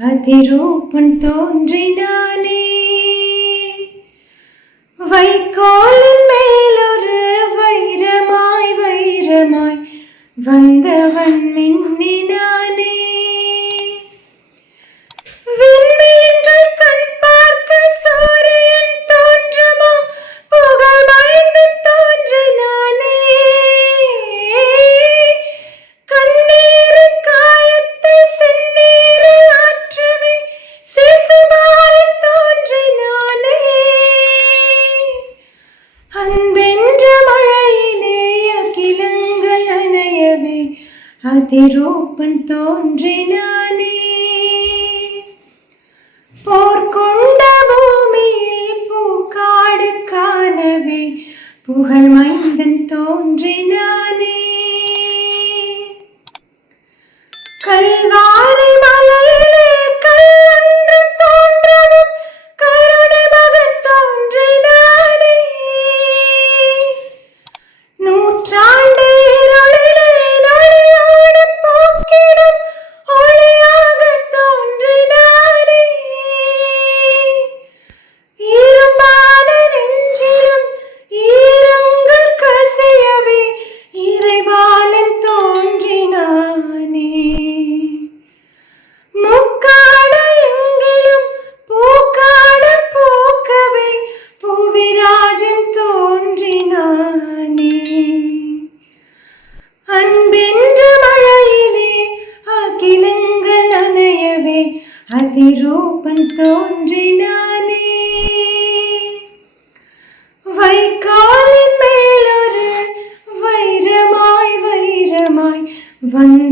அதிரூபன் தோன்றினானே. வைக்கோலின் மேலொரு வைரமாய் வைரமாய் வந்தவன் மின்னினான். கதிரூப்பன் தோன்றினானே போர்க்கொண்ட பூமியில் பூக்காடு காணவே புகழ் மைந்தன் தோன்றினானே கல்வாரி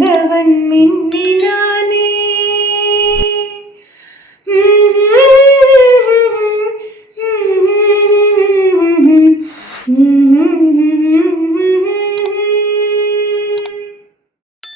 വൺ മിന്നിനാ.